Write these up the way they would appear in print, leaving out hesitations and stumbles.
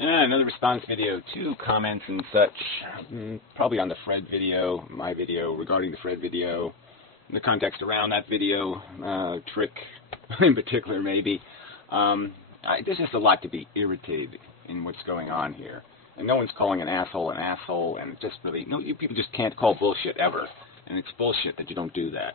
Another response video to comments and such, probably on the Fred video, my video, regarding the Fred video, the context around that video, trick in particular maybe. There's just a lot to be irritated in what's going on here. And no one's calling an asshole, and it just really, no, you people just can't call bullshit ever. And it's bullshit that you don't do that.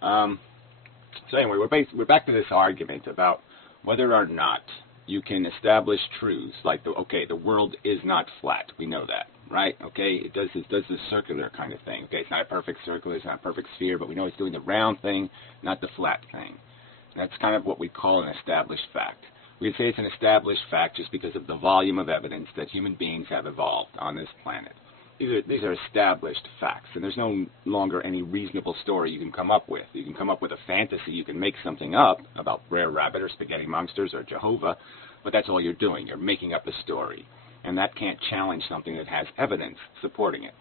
So anyway, we're back to this argument about whether or not you can establish truths like, the world is not flat. We know that, right? Okay, it does this circular kind of thing. Okay, it's not a perfect circle, it's not a perfect sphere, but we know it's doing the round thing, not the flat thing. That's kind of what we call an established fact. We can say it's an established fact just because of the volume of evidence that human beings have evolved on this planet. These are established facts, and there's no longer any reasonable story you can come up with. You can come up with a fantasy, you can make something up about Brer Rabbit or spaghetti monsters or Jehovah, but that's all you're doing. You're making up a story, and that can't challenge something that has evidence supporting it.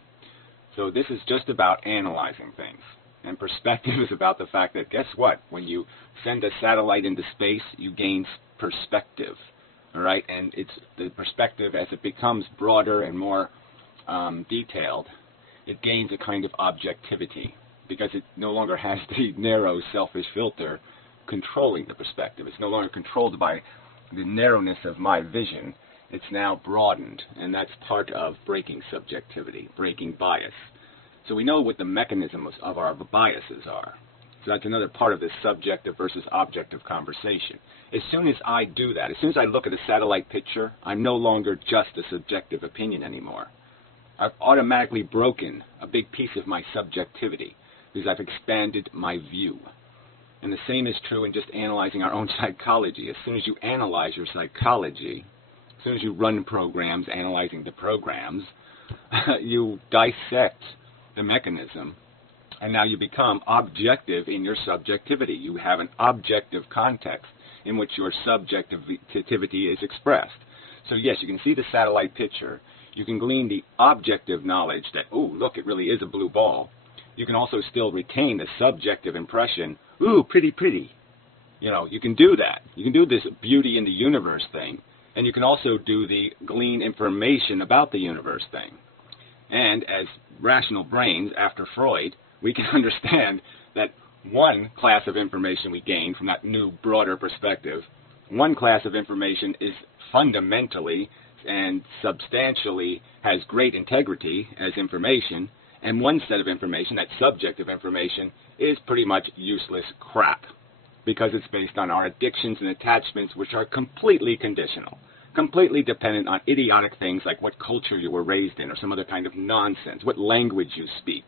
So this is just about analyzing things, and perspective is about the fact that, guess what? When you send a satellite into space, you gain perspective, all right? And it's the perspective, as it becomes broader and more detailed, it gains a kind of objectivity because it no longer has the narrow, selfish filter controlling the perspective. It's no longer controlled by the narrowness of my vision. It's now broadened, and that's part of breaking subjectivity, breaking bias. So we know what the mechanisms of our biases are. So that's another part of this subjective versus objective conversation. As soon as I do that, as soon as I look at a satellite picture, I'm no longer just a subjective opinion anymore. I've automatically broken a big piece of my subjectivity because I've expanded my view. And the same is true in just analyzing our own psychology. As soon as you analyze your psychology, as soon as you run programs analyzing the programs, you dissect the mechanism, and now you become objective in your subjectivity. You have an objective context in which your subjectivity is expressed. So yes, you can see the satellite picture. You can glean the objective knowledge that, oh, look, it really is a blue ball. You can also still retain the subjective impression, ooh, pretty, pretty. You know, you can do that. You can do this beauty in the universe thing, and you can also do the glean information about the universe thing. And as rational brains, after Freud, we can understand that one class of information we gain from that new, broader perspective, one class of information is fundamentally and substantially has great integrity as information, and one set of information, that subjective information, is pretty much useless crap because it's based on our addictions and attachments, which are completely conditional, completely dependent on idiotic things like what culture you were raised in or some other kind of nonsense, what language you speak.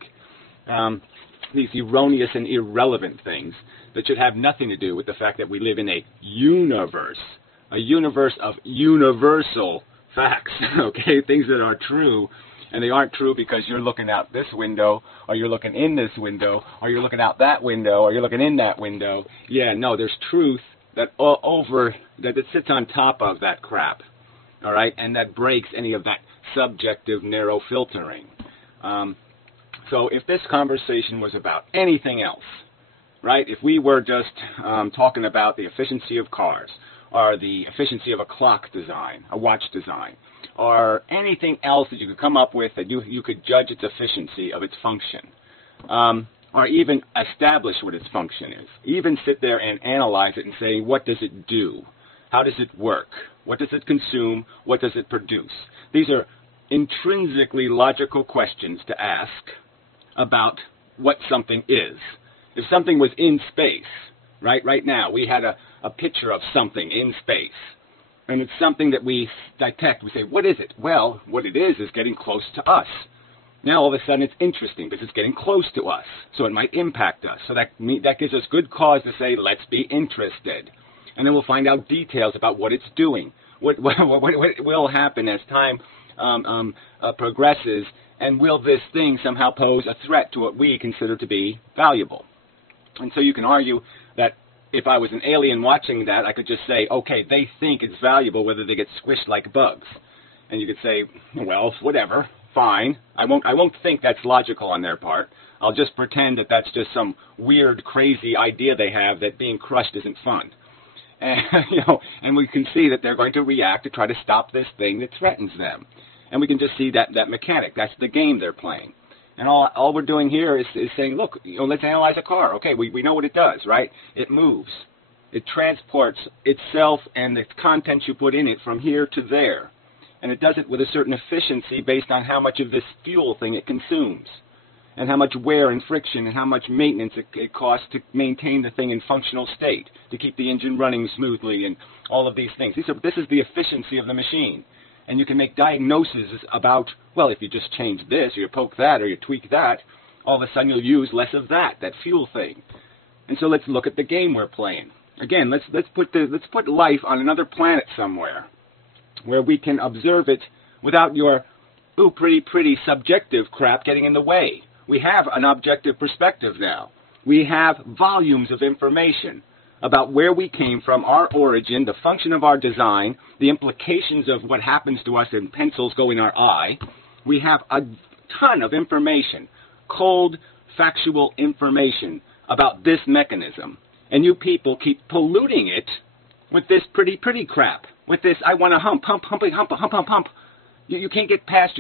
These erroneous and irrelevant things that should have nothing to do with the fact that we live in a universe of universal facts, okay, things that are true, and they aren't true because you're looking out this window, or you're looking in this window, or you're looking out that window, or you're looking in that window. Yeah, no, there's truth that it sits on top of that crap, all right, and that breaks any of that subjective narrow filtering. So if this conversation was about anything else, right, if we were just talking about the efficiency of cars, or the efficiency of a clock design, a watch design, or anything else that you could come up with that you could judge its efficiency of its function, or even establish what its function is. Even sit there and analyze it and say, what does it do? How does it work? What does it consume? What does it produce? These are intrinsically logical questions to ask about what something is. If something was in space, right now, we had a picture of something in space, and it's something that we detect. We say, what is it? Well, what it is getting close to us. Now, all of a sudden, it's interesting because it's getting close to us, so it might impact us. So that gives us good cause to say, let's be interested. And then we'll find out details about what it's doing, what will happen as time progresses, and will this thing somehow pose a threat to what we consider to be valuable. And so you can argue that if I was an alien watching that, I could just say, okay, they think it's valuable whether they get squished like bugs. And you could say, well, whatever, fine. I won't think that's logical on their part. I'll just pretend that that's just some weird, crazy idea they have that being crushed isn't fun. And, and we can see that they're going to react to try to stop this thing that threatens them. And we can just see that mechanic. That's the game they're playing. And all we're doing here is saying, look, let's analyze a car. Okay, we know what it does, right? It moves. It transports itself and the contents you put in it from here to there. And it does it with a certain efficiency based on how much of this fuel thing it consumes, and how much wear and friction and how much maintenance it costs to maintain the thing in functional state, to keep the engine running smoothly and all of these things. This is the efficiency of the machine. And you can make diagnoses about, well, if you just change this, or you poke that, or you tweak that, all of a sudden you'll use less of that fuel thing. And so let's look at the game we're playing. Again, let's put life on another planet somewhere, where we can observe it without your pretty subjective crap getting in the way. We have an objective perspective now. We have volumes of information about where we came from, our origin, the function of our design, the implications of what happens to us in pencils go in our eye. We have a ton of information, cold, factual information about this mechanism. And you people keep polluting it with this pretty crap, with this I want to hump. You can't get past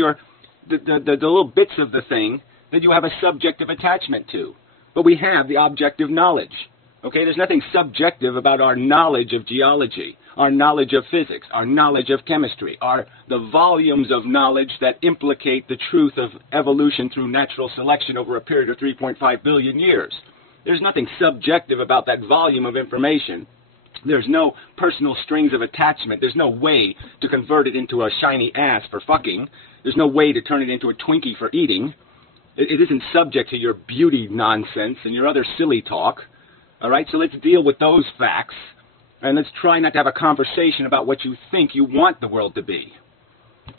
the little bits of the thing that you have a subjective attachment to. But we have the objective knowledge. Okay, there's nothing subjective about our knowledge of geology, our knowledge of physics, our knowledge of chemistry, the volumes of knowledge that implicate the truth of evolution through natural selection over a period of 3.5 billion years. There's nothing subjective about that volume of information. There's no personal strings of attachment. There's no way to convert it into a shiny ass for fucking. There's no way to turn it into a Twinkie for eating. It isn't subject to your beauty nonsense and your other silly talk. All right, so let's deal with those facts, and let's try not to have a conversation about what you think you want the world to be.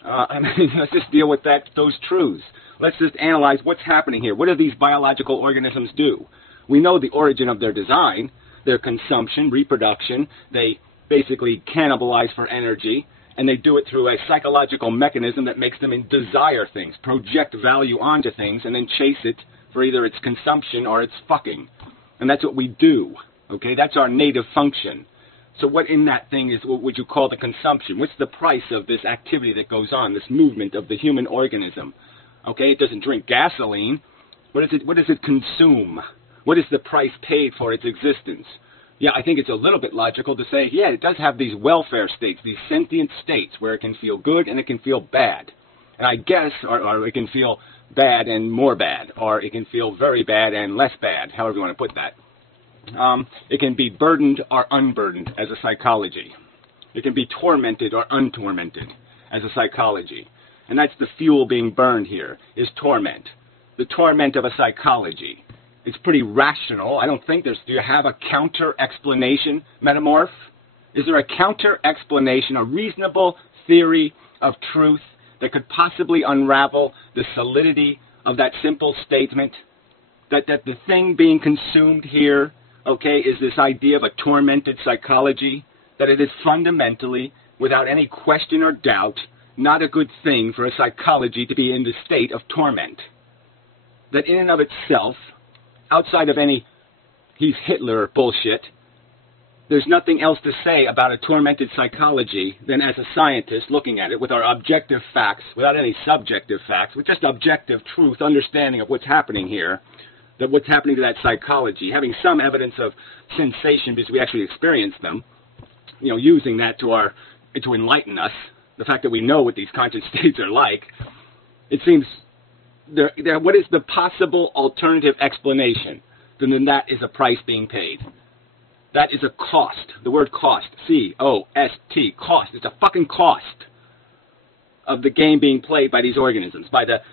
Let's just deal with those truths. Let's just analyze what's happening here. What do these biological organisms do? We know the origin of their design, their consumption, reproduction. They basically cannibalize for energy, and they do it through a psychological mechanism that makes them desire things, project value onto things, and then chase it for either its consumption or its fucking. And that's what we do, okay? That's our native function. So what in that thing is what would you call the consumption? What's the price of this activity that goes on, this movement of the human organism? Okay, it doesn't drink gasoline. What does it consume? What is the price paid for its existence? Yeah, I think it's a little bit logical to say, yeah, it does have these welfare states, these sentient states where it can feel good and it can feel bad. And I guess, or it can feel bad and more bad, or it can feel very bad and less bad, however you want to put that. It can be burdened or unburdened as a psychology. It can be tormented or untormented as a psychology. And that's the fuel being burned here, is torment. The torment of a psychology. It's pretty rational. I don't think do you have a counter-explanation, Metamorph? Is there a counter-explanation, a reasonable theory of truth that could possibly unravel the solidity of that simple statement? That the thing being consumed here, okay, is this idea of a tormented psychology? That it is fundamentally, without any question or doubt, not a good thing for a psychology to be in the state of torment. That in and of itself, outside of any he's Hitler bullshit, there's nothing else to say about a tormented psychology than as a scientist looking at it with our objective facts, without any subjective facts, with just objective truth, understanding of what's happening here, that what's happening to that psychology, having some evidence of sensation because we actually experience them, using that to enlighten us, the fact that we know what these conscious states are like. It seems what is the possible alternative explanation than that is a price being paid? That is a cost. The word cost, C-O-S-T, cost. It's a fucking cost of the game being played by these organisms.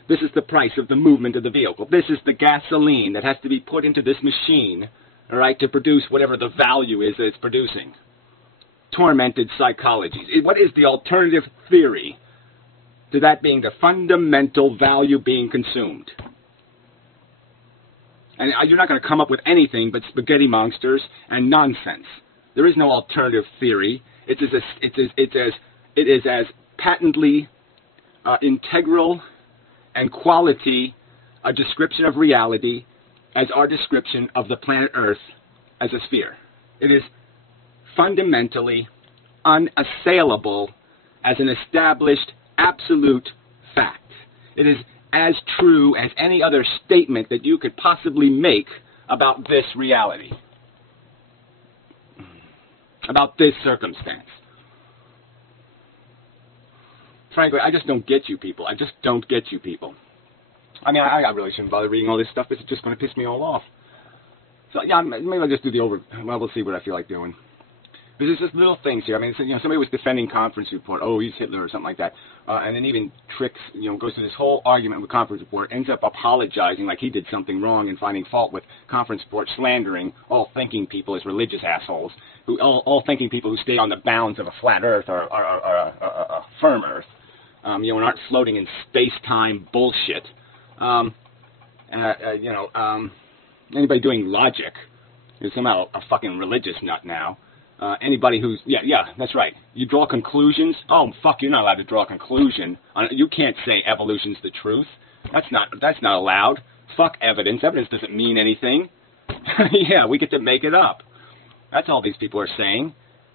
This is the price of the movement of the vehicle. This is the gasoline that has to be put into this machine, all right, to produce whatever the value is that it's producing. Tormented psychologies. What is the alternative theory to that being the fundamental value being consumed? And you're not going to come up with anything but spaghetti monsters and nonsense. There is no alternative theory. It is as patently integral and quality a description of reality as our description of the planet Earth as a sphere. It is fundamentally unassailable as an established absolute fact. It is as true as any other statement that you could possibly make about this reality, about this circumstance. Frankly, I just don't get you people. I just don't get you people. I mean, I really shouldn't bother reading all this stuff. It's just going to piss me all off. So, yeah, maybe I'll just do the well, we'll see what I feel like doing. There's just little things here. I mean, somebody was defending conference report. Oh, he's Hitler or something like that. And then even tricks, goes through this whole argument with conference report, ends up apologizing like he did something wrong and finding fault with conference report, slandering all thinking people as religious assholes, all thinking people who stay on the bounds of a flat earth or a firm earth, and aren't floating in space-time bullshit. Anybody doing logic is somehow a fucking religious nut now. Anybody who's, yeah, that's right. You draw conclusions. Oh, fuck, you're not allowed to draw a conclusion. You can't say evolution's the truth. That's not allowed. Fuck evidence. Evidence doesn't mean anything. Yeah, we get to make it up. That's all these people are saying.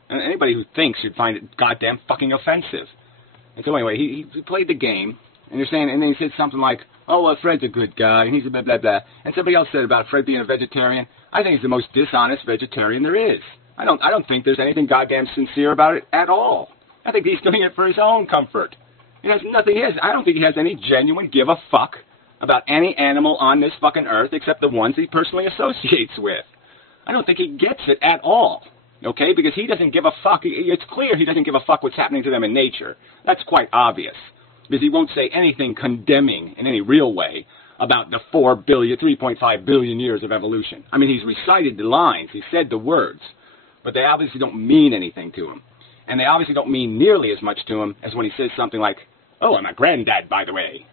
And anybody who thinks should find it goddamn fucking offensive. And so anyway, he played the game, and they're saying, and then he said something like, oh, well, Fred's a good guy, and he's a blah, blah, blah. And somebody else said about Fred being a vegetarian, I think he's the most dishonest vegetarian there is. I don't think there's anything goddamn sincere about it at all. I think he's doing it for his own comfort. He has nothing. I don't think he has any genuine give a fuck about any animal on this fucking earth except the ones he personally associates with. I don't think he gets it at all. Okay, because he doesn't give a fuck. It's clear he doesn't give a fuck what's happening to them in nature. That's quite obvious. Because he won't say anything condemning in any real way about the 3.5 billion years of evolution. I mean, he's recited the lines. He said the words. But they obviously don't mean anything to him. And they obviously don't mean nearly as much to him as when he says something like, oh, I'm a granddad, by the way.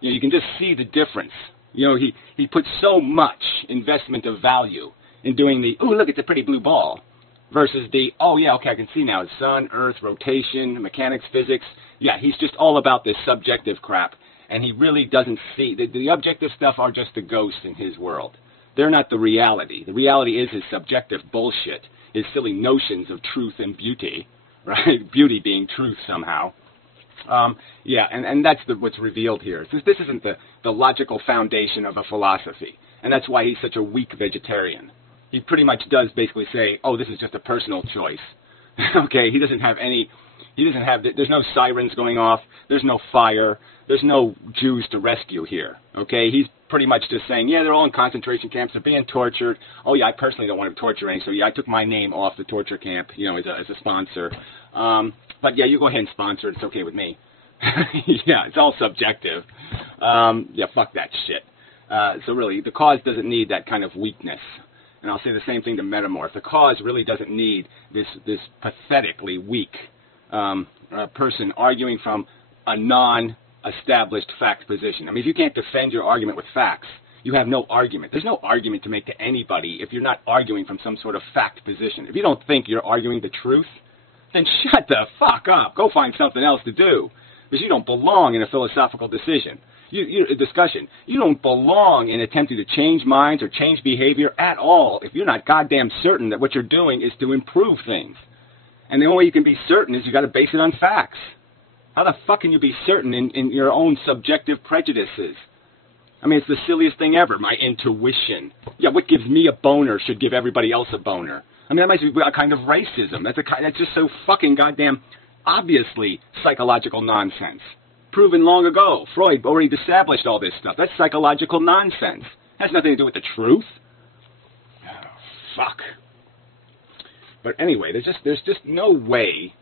You can just see the difference. He puts so much investment of value in doing the, oh, look, it's a pretty blue ball, versus the, oh, yeah, okay, I can see now, sun, earth, rotation, mechanics, physics. Yeah, he's just all about this subjective crap, and he really doesn't see, the objective stuff are just the ghosts in his world. They're not the reality. The reality is his subjective bullshit, his silly notions of truth and beauty, right? Beauty being truth somehow. Yeah, and that's what's revealed here. This isn't the logical foundation of a philosophy, and that's why he's such a weak vegetarian. He pretty much does basically say, oh, this is just a personal choice. Okay, there's no sirens going off, there's no fire, there's no Jews to rescue here. Okay, he's pretty much just saying, yeah, they're all in concentration camps, they're being tortured. Oh, yeah, I personally don't want to torture any, so yeah, I took my name off the torture camp, as a sponsor. But yeah, you go ahead and sponsor it, it's okay with me. Yeah, it's all subjective. Yeah, fuck that shit. So really, the cause doesn't need that kind of weakness. And I'll say the same thing to Metamorph. The cause really doesn't need this pathetically weak person arguing from a non-established fact position. I mean, if you can't defend your argument with facts, you have no argument. There's no argument to make to anybody if you're not arguing from some sort of fact position. If you don't think you're arguing the truth, then shut the fuck up. Go find something else to do. Because you don't belong in a philosophical discussion. You don't belong in attempting to change minds or change behavior at all if you're not goddamn certain that what you're doing is to improve things. And the only way you can be certain is you got to base it on facts. How the fuck can you be certain in your own subjective prejudices? I mean, it's the silliest thing ever, my intuition. Yeah, what gives me a boner should give everybody else a boner. I mean, that might be a kind of racism. That's just so fucking goddamn obviously psychological nonsense. Proven long ago. Freud already established all this stuff. That's psychological nonsense. It has nothing to do with the truth. Oh, fuck. But anyway, there's just no way,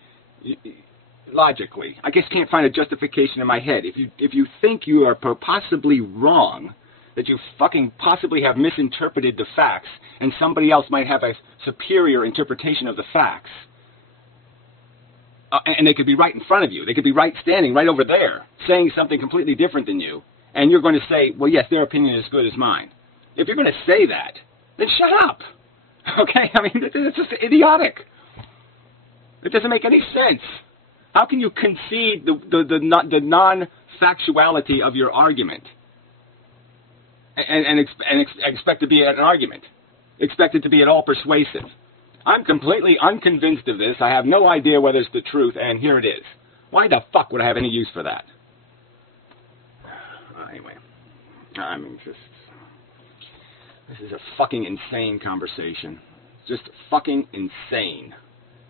logically, I just can't find a justification in my head. If you think you are possibly wrong, that you fucking possibly have misinterpreted the facts, and somebody else might have a superior interpretation of the facts, and they could be right in front of you. They could be standing right over there, saying something completely different than you. And you're going to say, well, yes, their opinion is as good as mine. If you're going to say that, then shut up. Okay? I mean, it's just idiotic. It doesn't make any sense. How can you concede the non-factuality of your argument and expect to be an argument? Expect it to be at all persuasive? I'm completely unconvinced of this. I have no idea whether it's the truth, and here it is. Why the fuck would I have any use for that? Anyway, I mean, this is a fucking insane conversation. Just fucking insane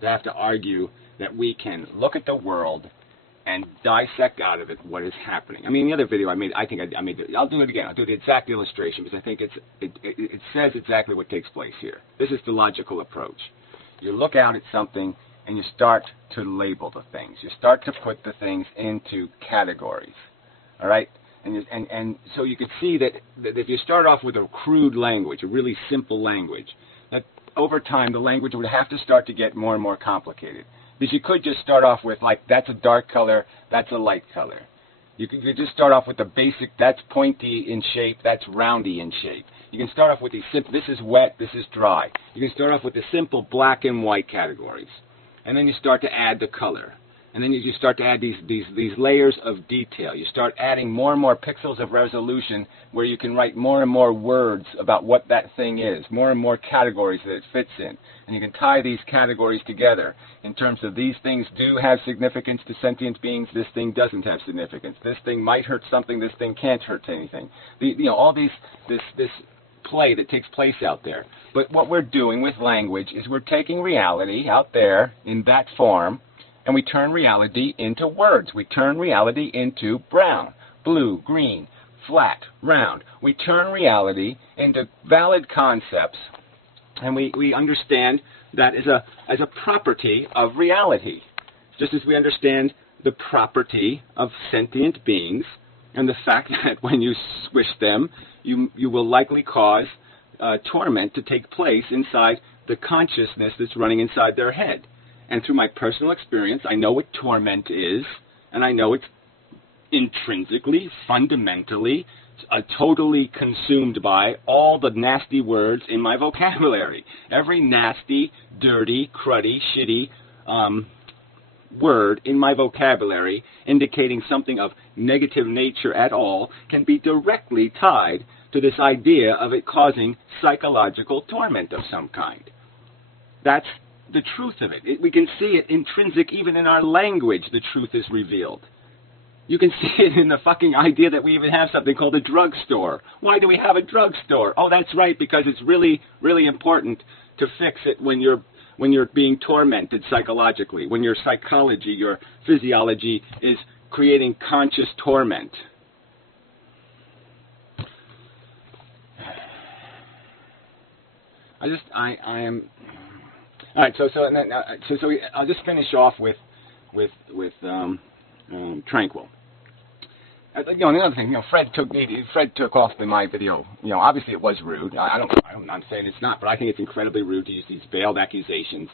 to have to argue that we can look at the world and dissect out of it what is happening. I mean, the other video I made, I think I made it. I'll do it again. I'll do the exact illustration because I think it says exactly what takes place here. This is the logical approach. You look out at something and you start to label the things. You start to put the things into categories. All right? And so you can see that if you start off with a crude language, a really simple language, that over time the language would have to start to get more and more complicated. Because you could just start off with, like, that's a dark color, that's a light color. You could just start off with the basic, that's pointy in shape, that's roundy in shape. You can start off with these simple, this is wet, this is dry. You can start off with the simple black and white categories. And then you start to add the color. And then you start to add these layers of detail. You start adding more and more pixels of resolution where you can write more and more words about what that thing is, more and more categories that it fits in. And you can tie these categories together in terms of these things do have significance to sentient beings, this thing doesn't have significance. This thing might hurt something, this thing can't hurt anything. All this play that takes place out there. But what we're doing with language is we're taking reality out there in that form, and we turn reality into words. We turn reality into brown, blue, green, flat, round. We turn reality into valid concepts, and we understand that as a property of reality, just as we understand the property of sentient beings and the fact that when you squish them, you will likely cause torment to take place inside the consciousness that's running inside their head. And through my personal experience, I know what torment is, and I know it's intrinsically, fundamentally, totally consumed by all the nasty words in my vocabulary. Every nasty, dirty, cruddy, shitty word in my vocabulary indicating something of negative nature at all can be directly tied to this idea of it causing psychological torment of some kind. That's the truth of it. We can see it intrinsic even in our language. The truth is revealed. You can see it in the fucking idea that we even have something called a drugstore. Why do we have a drugstore? Oh, that's right, because it's really, really important to fix it when you're being tormented psychologically, when your psychology, your physiology is creating conscious torment. I am. All right, so I'll just finish off with Tranquil. Another thing, Fred took off my video. Obviously it was rude. I'm not saying it's not, but I think it's incredibly rude to use these veiled accusations,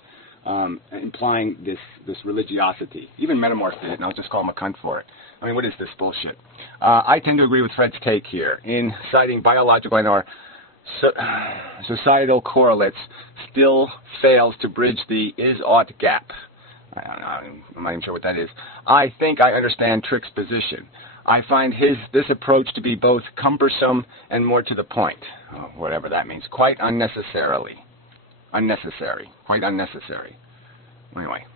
implying this religiosity. Even Metamorph did it, and I'll just call him a cunt for it. I mean, what is this bullshit? I tend to agree with Fred's take here in citing biological and/or societal correlates still fails to bridge the is-ought gap. I'm not even sure what that is. I think I understand Trick's position. I find this approach to be both cumbersome and more to the point, whatever that means, quite unnecessary. Quite unnecessary. Anyway,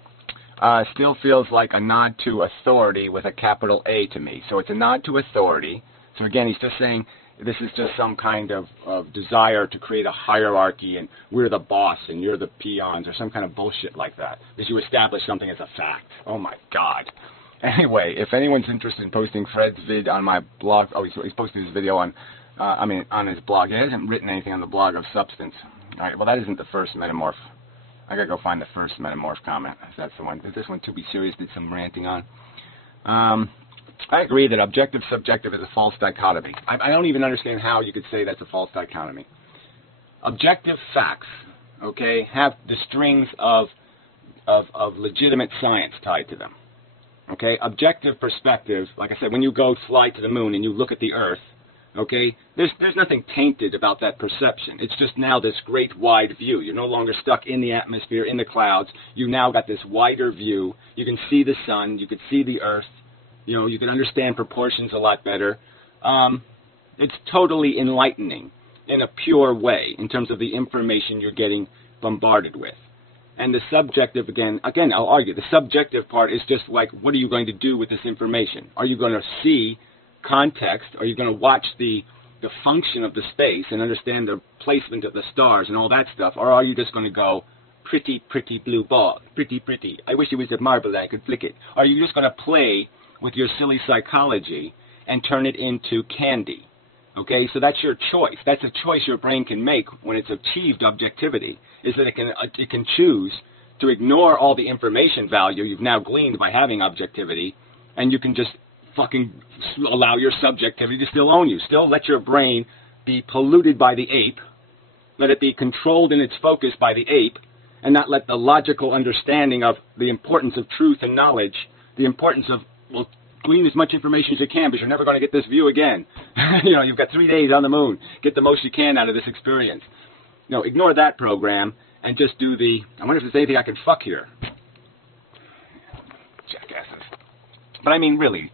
still feels like a nod to authority with a capital A to me. So it's a nod to authority. So again, he's just saying this is just some kind of desire to create a hierarchy and we're the boss and you're the peons or some kind of bullshit like that. Because you establish something as a fact. Oh my God. Anyway, if anyone's interested in posting Fred's vid on my blog, he's posting his video on his blog. He hasn't written anything on the blog of substance. All right, well, that isn't the first Metamorph. I gotta go find the first Metamorph comment. If that's the one. Is this one too be serious? Did some ranting on? I agree that objective-subjective is a false dichotomy. I don't even understand how you could say that's a false dichotomy. Objective facts, okay, have the strings of legitimate science tied to them. Okay, objective perspective, like I said, when you go fly to the moon and you look at the Earth, okay, there's nothing tainted about that perception. It's just now this great wide view. You're no longer stuck in the atmosphere, in the clouds. You now got this wider view. You can see the sun. You can see the Earth. You can understand proportions a lot better. It's totally enlightening in a pure way in terms of the information you're getting bombarded with. And the subjective, again, I'll argue, the subjective part is just like, what are you going to do with this information? Are you going to see context? Are you going to watch the function of the space and understand the placement of the stars and all that stuff? Or are you just going to go, pretty, pretty blue ball, pretty, pretty, I wish it was a marble that I could flick it? Are you just going to play with your silly psychology and turn it into candy? Okay, so that's your choice. That's a choice your brain can make when it's achieved objectivity, is that it can choose to ignore all the information value you've now gleaned by having objectivity, and you can just fucking allow your subjectivity to still own you. Still let your brain be polluted by the ape, let it be controlled in its focus by the ape, and not let the logical understanding of the importance of truth and knowledge, the importance of, well, glean as much information as you can, because you're never going to get this view again. You know, you've got 3 days on the moon. Get the most you can out of this experience. No, ignore that program and just do the, I wonder if there's anything I can fuck here. Jackasses. But I mean, really,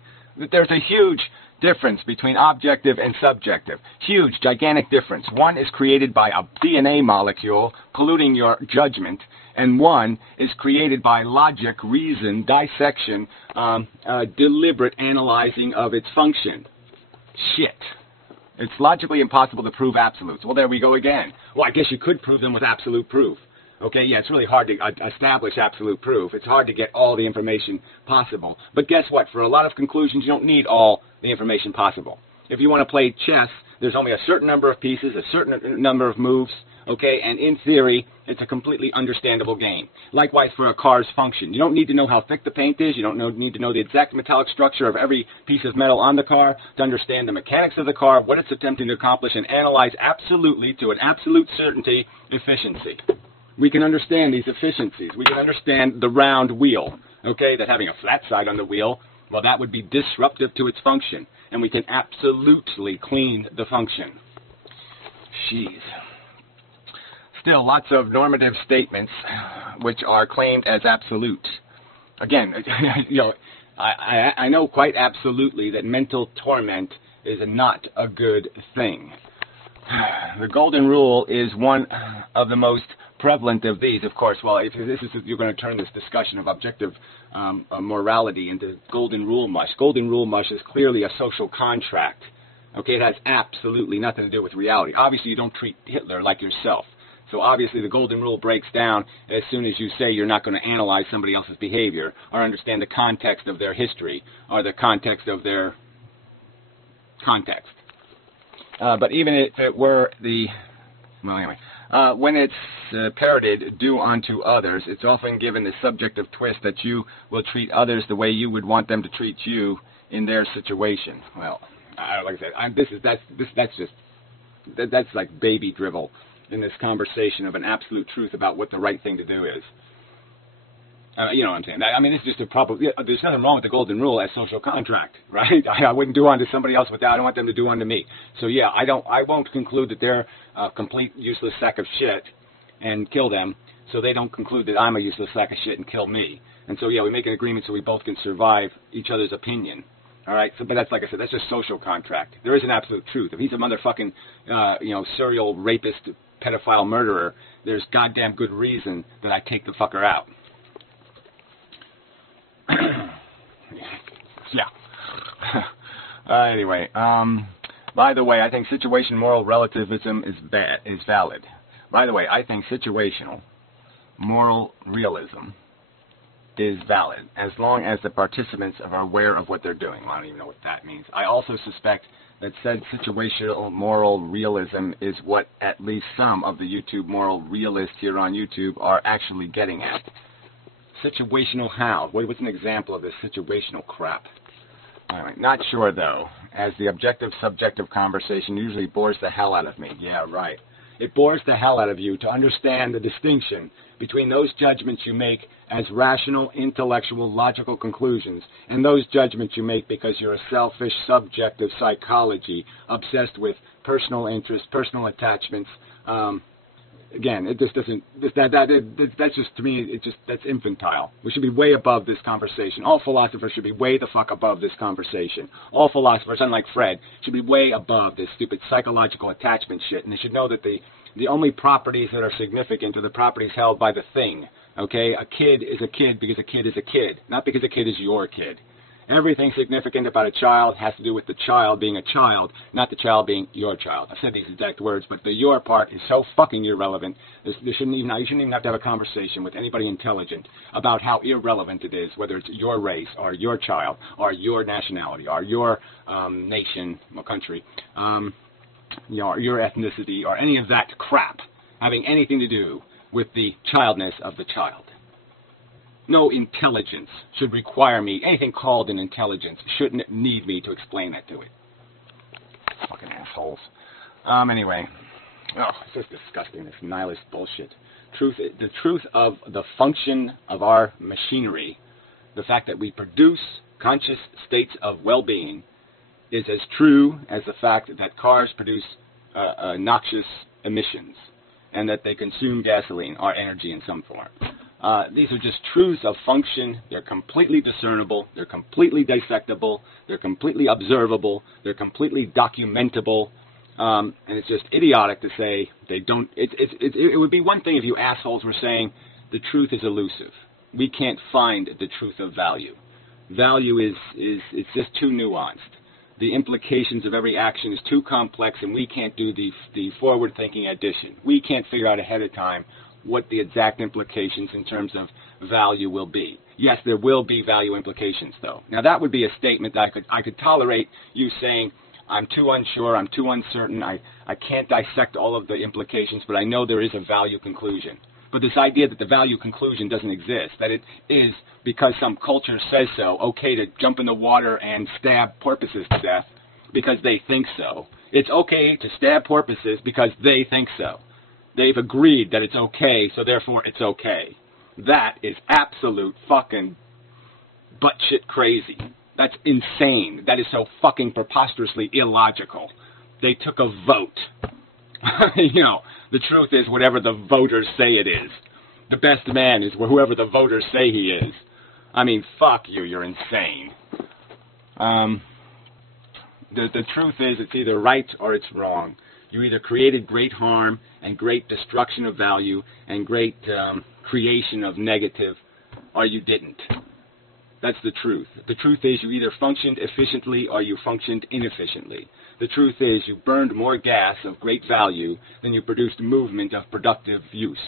there's a huge difference between objective and subjective. Huge, gigantic difference. One is created by a DNA molecule polluting your judgment, and one is created by logic, reason, dissection, deliberate analyzing of its function. Shit. It's logically impossible to prove absolutes. Well, there we go again. Well, I guess you could prove them with absolute proof. Okay, yeah, it's really hard to establish absolute proof. It's hard to get all the information possible. But guess what? For a lot of conclusions, you don't need all the information possible. If you want to play chess, there's only a certain number of pieces, a certain number of moves, okay? And in theory, it's a completely understandable game. Likewise for a car's function. You don't need to know how thick the paint is. You don't need to know the exact metallic structure of every piece of metal on the car to understand the mechanics of the car, what it's attempting to accomplish, and analyze absolutely, to an absolute certainty, efficiency. We can understand these efficiencies. We can understand the round wheel, okay, that having a flat side on the wheel, well, that would be disruptive to its function. And we can absolutely clean the function. Jeez. Still, lots of normative statements which are claimed as absolute. Again, you know, I know quite absolutely that mental torment is not a good thing. The golden rule is one of the most prevalent of these, of course. Well, if this is, you're going to turn this discussion of objective morality into golden rule mush. Golden rule mush is clearly a social contract. Okay, it has absolutely nothing to do with reality. Obviously, you don't treat Hitler like yourself. So obviously, the golden rule breaks down as soon as you say you're not going to analyze somebody else's behavior or understand the context of their history or the context of their context. But even if it were the, well, anyway, when it's parroted, do unto others, it's often given the subjective twist that you will treat others the way you would want them to treat you in their situation. Well, like I said, that's like baby drivel in this conversation of an absolute truth about what the right thing to do is. You know what I'm saying? I mean, it's just a proper. There's nothing wrong with the golden rule as social contract, right? I wouldn't do unto somebody else without. I don't want them to do unto me. So yeah, I won't conclude that they're a complete useless sack of shit and kill them. So they don't conclude that I'm a useless sack of shit and kill me. And so yeah, we make an agreement so we both can survive each other's opinion. All right. So, but that's, like I said, that's just social contract. There is an absolute truth. If he's a motherfucking, serial rapist, pedophile murderer, there's goddamn good reason that I take the fucker out. Yeah. Anyway, by the way, I think situation moral relativism is valid. By the way, I think situational moral realism is valid as long as the participants are aware of what they're doing. Well, I don't even know what that means. I also suspect that said situational moral realism is what at least some of the YouTube moral realists here on YouTube are actually getting at. Situational how? What's an example of this situational crap? Anyway, not sure though, as the objective-subjective conversation usually bores the hell out of me. Yeah, right. It bores the hell out of you to understand the distinction between those judgments you make as rational, intellectual, logical conclusions and those judgments you make because you're a selfish, subjective psychology obsessed with personal interests, personal attachments. Again, it just doesn't. That's just, to me, that's infantile. We should be way above this conversation. All philosophers should be way the fuck above this conversation. All philosophers, unlike Fred, should be way above this stupid psychological attachment shit. And they should know that the only properties that are significant are the properties held by the thing, Okay, a kid is a kid because a kid is a kid, not because a kid is your kid. Everything significant about a child has to do with the child being a child, not the child being your child. I said these exact words, but the your part is so fucking irrelevant. You shouldn't even have to have a conversation with anybody intelligent about how irrelevant it is, whether it's your race or your child or your nationality or your nation or country, your ethnicity or any of that crap having anything to do with the childness of the child. No intelligence should require me, anything called an intelligence shouldn't need me to explain that to it. Fucking assholes. Anyway, it's just disgusting, this nihilist bullshit. The truth of the function of our machinery, the fact that we produce conscious states of well-being, is as true as the fact that cars produce noxious emissions and that they consume gasoline or energy in some form. These are just truths of function. They're completely discernible. They're completely dissectable. They're completely observable. They're completely documentable. And it's just idiotic to say they don't. It would be one thing if you assholes were saying the truth is elusive. We can't find the truth of value. Value it's just too nuanced. The implications of every action is too complex, and we can't do the forward-thinking addition. We can't figure out ahead of time what the exact implications in terms of value will be. Yes, there will be value implications, though. Now, that would be a statement that I could tolerate you saying, I'm too unsure, I'm too uncertain, I can't dissect all of the implications, but I know there is a value conclusion. But this idea that the value conclusion doesn't exist, that it is, because some culture says so, okay to jump in the water and stab porpoises to death because they think so. It's okay to stab porpoises because they think so. They've agreed that it's okay, so therefore it's okay. That is absolute fucking butt-shit crazy. That's insane. That is so fucking preposterously illogical. They took a vote. The truth is whatever the voters say it is. The best man is whoever the voters say he is. I mean, fuck you, you're insane. The truth is it's either right or it's wrong. You either created great harm and great destruction of value and great creation of negative, or you didn't. That's the truth. The truth is you either functioned efficiently or you functioned inefficiently. The truth is you burned more gas of great value than you produced movement of productive use.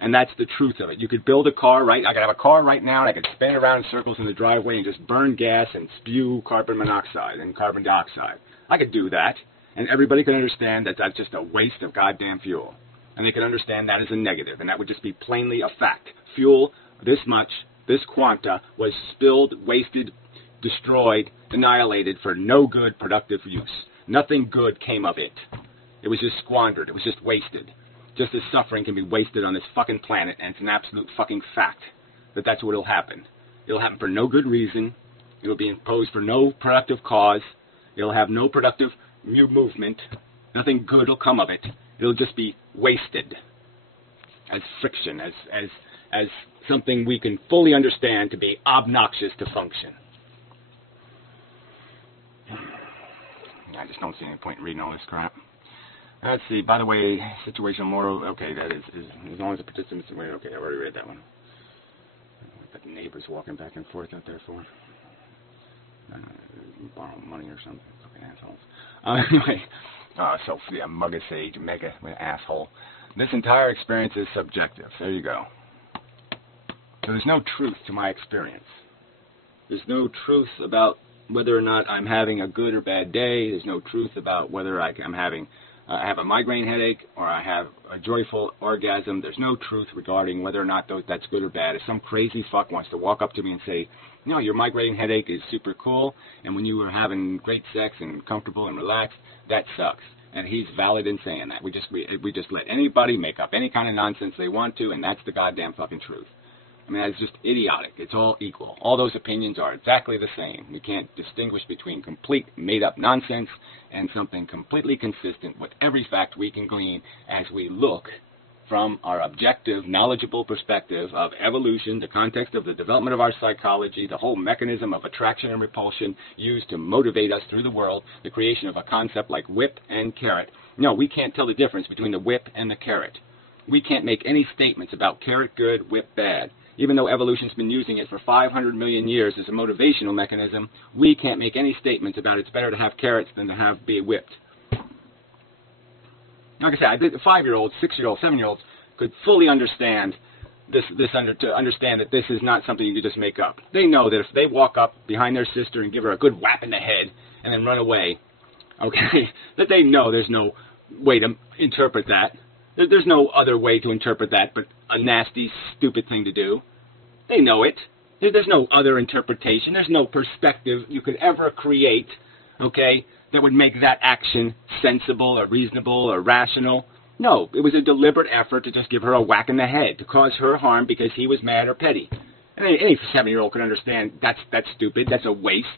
And that's the truth of it. You could build a car, right? I could have a car right now, and I could spin around in circles in the driveway and just burn gas and spew carbon monoxide and carbon dioxide. I could do that. And everybody can understand that that's just a waste of goddamn fuel. And they can understand that as a negative, and that would just be plainly a fact. Fuel, this much, this quanta, was spilled, wasted, destroyed, annihilated for no good productive use. Nothing good came of it. It was just squandered. It was just wasted. Just as suffering can be wasted on this fucking planet, and it's an absolute fucking fact that that's what will happen. It'll happen for no good reason. It'll be imposed for no productive cause. It'll have no productive movement. Nothing good will come of it. It'll just be wasted as friction, as something we can fully understand to be obnoxious to function. I just don't see any point in reading all this crap. Let's see. By the way, situational moral. Okay, that is as long as the participants. Wait, okay, I already read that one. What the neighbors walking back and forth out there for? Borrow money or something. Fucking assholes. Anyway, mugga sage, mega asshole. This entire experience is subjective. There you go. So there's no truth to my experience. There's no truth about whether or not I'm having a good or bad day. There's no truth about whether I have a migraine headache or I have a joyful orgasm. There's no truth regarding whether or not that's good or bad. If some crazy fuck wants to walk up to me and say, your migraine headache is super cool, and when you were having great sex and comfortable and relaxed, that sucks. And he's valid in saying that. We just let anybody make up any kind of nonsense they want to, and that's the goddamn fucking truth. I mean, that's just idiotic. It's all equal. All those opinions are exactly the same. We can't distinguish between complete made-up nonsense and something completely consistent with every fact we can glean as we look from our objective, knowledgeable perspective of evolution, the context of the development of our psychology, the whole mechanism of attraction and repulsion used to motivate us through the world, the creation of a concept like whip and carrot. No, we can't tell the difference between the whip and the carrot. We can't make any statements about carrot good, whip bad. Even though evolution's been using it for 500 million years as a motivational mechanism, we can't make any statements about it's better to have carrots than to be whipped. Like I said, 5-year-olds, 6-year-olds, 7-year-olds could fully understand to understand that this is not something you could just make up. They know that if they walk up behind their sister and give her a good whap in the head and then run away, okay, that they know there's no way to interpret that. There's no other way to interpret that but a nasty, stupid thing to do. They know it. There's no other interpretation. There's no perspective you could ever create, okay, that would make that action sensible or reasonable or rational. No, it was a deliberate effort to just give her a whack in the head, to cause her harm because he was mad or petty. And any 7-year-old could understand that's stupid, that's a waste.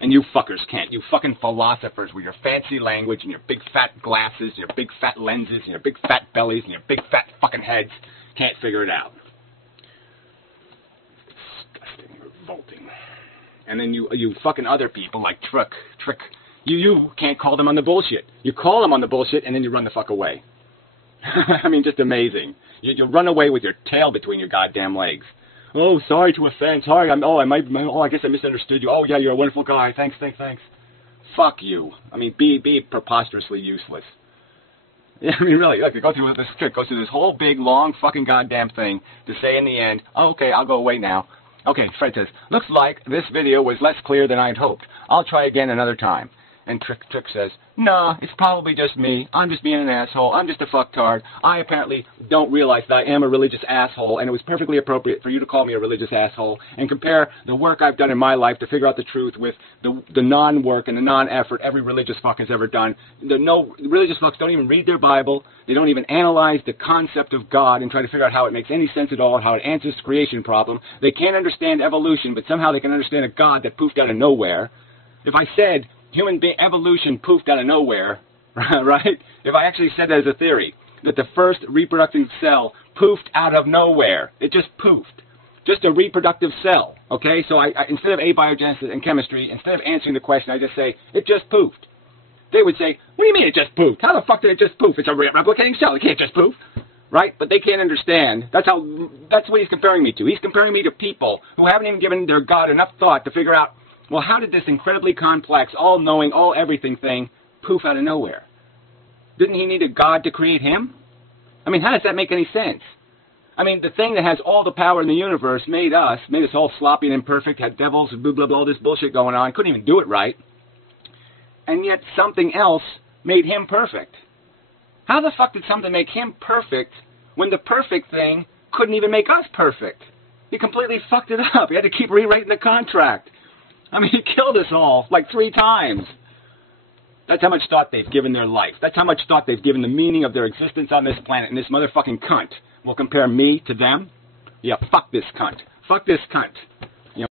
And you fuckers can't. You fucking philosophers with your fancy language and your big fat glasses, and your big fat lenses, and your big fat bellies, and your big fat fucking heads can't figure it out. Disgusting, revolting. And then you fucking other people like Trick, you can't call them on the bullshit. You call them on the bullshit and then you run the fuck away. I mean, just amazing. You run away with your tail between your goddamn legs. Oh, sorry to offend. Sorry, I guess I misunderstood you. Oh, yeah, you're a wonderful guy. Thanks. Fuck you. I mean, be preposterously useless. Yeah, I mean, really, look, goes through this whole big, long fucking goddamn thing to say in the end, oh, okay, I'll go away now. Okay, Fred says, looks like this video was less clear than I'd hoped. I'll try again another time. And Trick says, nah, it's probably just me. I'm just being an asshole. I'm just a fucktard. I apparently don't realize that I am a religious asshole, and it was perfectly appropriate for you to call me a religious asshole and compare the work I've done in my life to figure out the truth with the non-work and the non-effort every religious fuck has ever done. Religious fucks don't even read their Bible. They don't even analyze the concept of God and try to figure out how it makes any sense at all, how it answers the creation problem. They can't understand evolution, but somehow they can understand a God that poofed out of nowhere. If I said evolution poofed out of nowhere, right? If I actually said that as a theory, that the first reproductive cell poofed out of nowhere, it just poofed. Just a reproductive cell, okay? So I instead of abiogenesis and chemistry, instead of answering the question, I just say, it just poofed. They would say, what do you mean it just poofed? How the fuck did it just poof? It's a replicating cell. It can't just poof, right? But they can't understand. That's what he's comparing me to. He's comparing me to people who haven't even given their God enough thought to figure out, well, how did this incredibly complex, all-knowing, all-everything thing poof out of nowhere? Didn't he need a God to create him? I mean, how does that make any sense? I mean, the thing that has all the power in the universe made us all sloppy and imperfect, had devils and blah, blah, blah, all this bullshit going on, couldn't even do it right. And yet something else made him perfect. How the fuck did something make him perfect when the perfect thing couldn't even make us perfect? He completely fucked it up. He had to keep rewriting the contract. I mean, he killed us all like 3 times. That's how much thought they've given their life. That's how much thought they've given the meaning of their existence on this planet. And this motherfucking cunt will compare me to them? Yeah, fuck this cunt. Fuck this cunt.